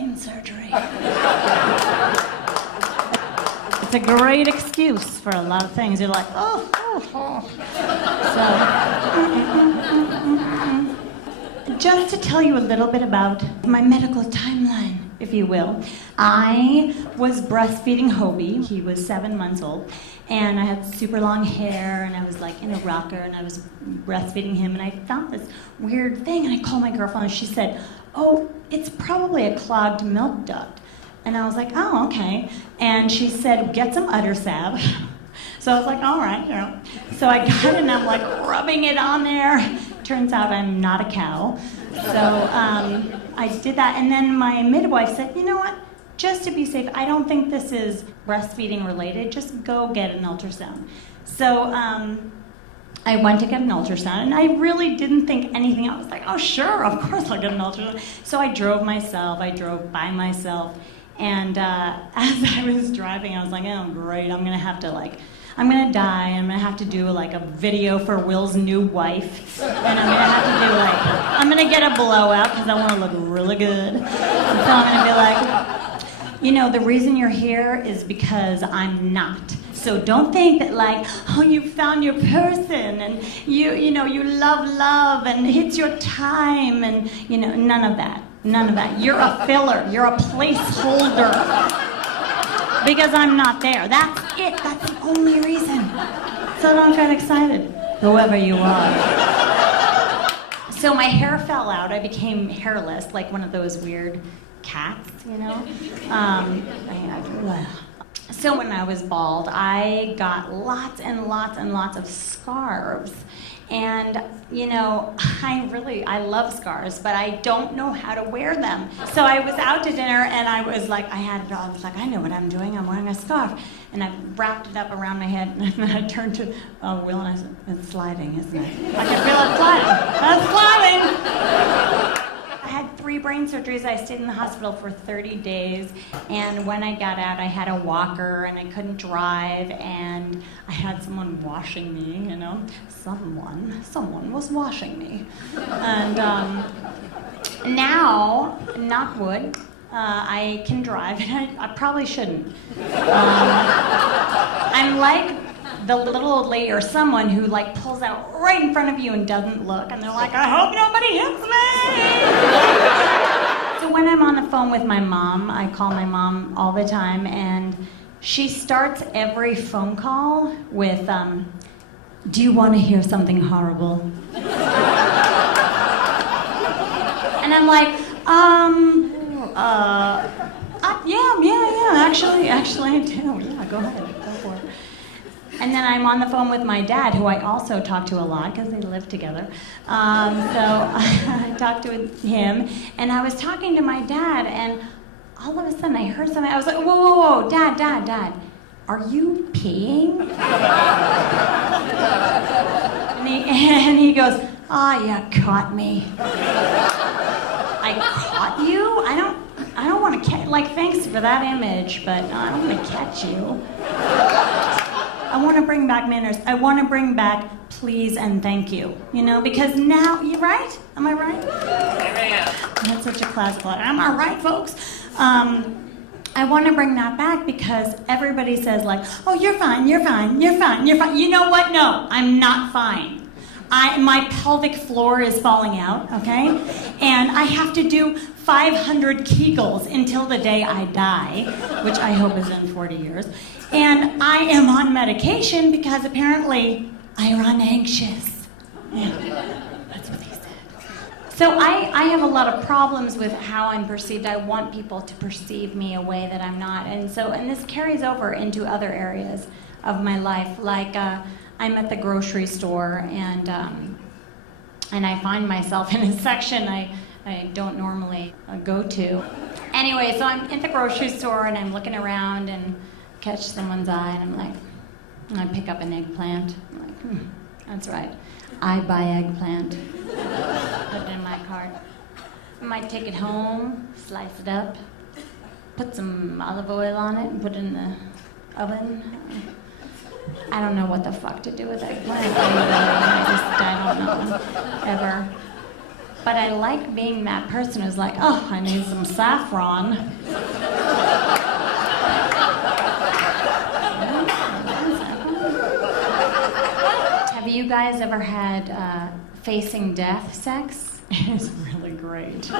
brain surgery. It's a great excuse for a lot of things. You're like, oh. So, just to tell you a little bit about my medical timeline, if you will. I was breastfeeding Hobie. He was 7 months old. And I had super long hair, and I was like in a rocker, and I was breastfeeding him, and I found this weird thing, and I called my girlfriend, and she said, oh, it's probably a clogged milk duct. And I was like, oh, okay. And she said, get some udder salve. So I was like, all right, you know. So I got it, and I'm like rubbing it on there. Turns out I'm not a cow. So I did that, and then my midwife said, you know what? Just to be safe, I don't think this is breastfeeding related. Just go get an ultrasound. So I went to get an ultrasound, and I really didn't think anything. I was like, oh, sure, of course I'll get an ultrasound. So I drove by myself. And as I was driving, I was like, oh, great, I'm going to die. I'm going to have to do like a video for Will's new wife. And I'm going to get a blowout because I want to look really good. And so I'm going to be like, you know, the reason you're here is because I'm not. So don't think that like, oh, you found your person and you know, you love and it's your time and, you know, none of that. None of that. You're a filler. You're a placeholder. Because I'm not there. That's it. That's the only reason. So don't get excited, whoever you are. So my hair fell out. I became hairless, like one of those weird cats, you know? So when I was bald, I got lots and lots of scarves. And, you know, I love scarves, but I don't know how to wear them. So I was out to dinner, and I was like, I know what I'm doing. I'm wearing a scarf. And I wrapped it up around my head, and then I turned to Will, and I said, it's sliding, isn't it? I can feel it sliding. That's sliding! I had 3 brain surgeries. I stayed in the hospital for 30 days, and when I got out, I had a walker, and I couldn't drive, and I had someone washing me, you know. Someone was washing me. And now, knock wood, I can drive, and I probably shouldn't. I'm like the little old lady or someone who like pulls out right in front of you and doesn't look, and they're like, I hope nobody hits me! So when I'm on the phone with my mom, I call my mom all the time, and she starts every phone call with, do you want to hear something horrible? And I'm like, yeah, actually I do. Yeah, go ahead, go for it. And then I'm on the phone with my dad, who I also talk to a lot because they live together. So I talked to him, and I was talking to my dad, and all of a sudden I heard something. I was like, whoa, Dad, are you peeing? And he goes, you caught me. I caught you? I don't want to catch, like, thanks for that image, but I don't want to catch you. I want to bring back manners. I want to bring back please and thank you, you know, because now, you right? Am I right? Amen. That's such a classical. Am I right, folks? I want to bring that back because everybody says like, oh, you're fine. You know what? No, I'm not fine. My pelvic floor is falling out, okay? And I have to do 500 Kegels until the day I die, which I hope is in 40 years. And I am on medication because apparently I run anxious. Yeah, that's what he said. So I have a lot of problems with how I'm perceived. I want people to perceive me a way that I'm not. And this carries over into other areas of my life. Like I'm at the grocery store and I find myself in a section I don't normally go to. Anyway, so I'm at the grocery store and I'm looking around and catch someone's eye, and I'm like, I pick up an eggplant. I'm like, that's right. I buy eggplant. Put it in my cart. I might take it home, slice it up, put some olive oil on it, and put it in the oven. I don't know what the fuck to do with eggplant. I don't know, ever. But I like being that person who's like, oh, I need some saffron. Have you guys ever had facing death sex? It's really great.